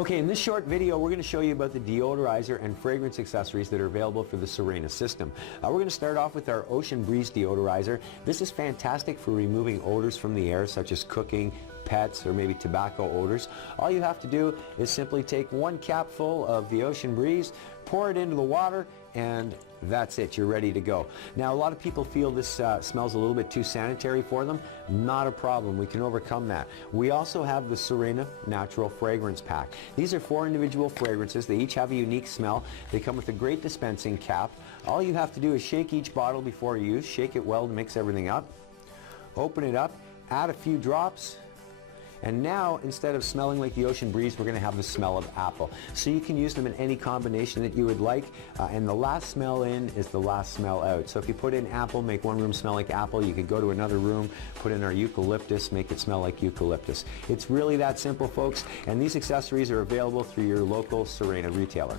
Okay, in this short video, we're going to show you about the deodorizer and fragrance accessories that are available for the Sirena system. We're going to start off with our Ocean Breeze deodorizer. This is fantastic for removing odors from the air, such as cooking, pets, or maybe tobacco odors. All you have to do is simply take one capful of the Ocean Breeze, pour it into the water, and that's it. You're ready to go. Now, a lot of people feel this smells a little bit too sanitary for them. Not a problem. We can overcome that. We also have the Sirena Natural Fragrance Pack. These are 4 individual fragrances. They each have a unique smell. They come with a great dispensing cap. All you have to do is shake each bottle before you use. Shake it well to mix everything up. Open it up. Add a few drops. And now, instead of smelling like the Ocean Breeze, we're going to have the smell of apple. So you can use them in any combination that you would like. And the last smell in is the last smell out. So if you put in apple, make one room smell like apple. You could go to another room, put in our eucalyptus, make it smell like eucalyptus. It's really that simple, folks. And these accessories are available through your local Sirena retailer.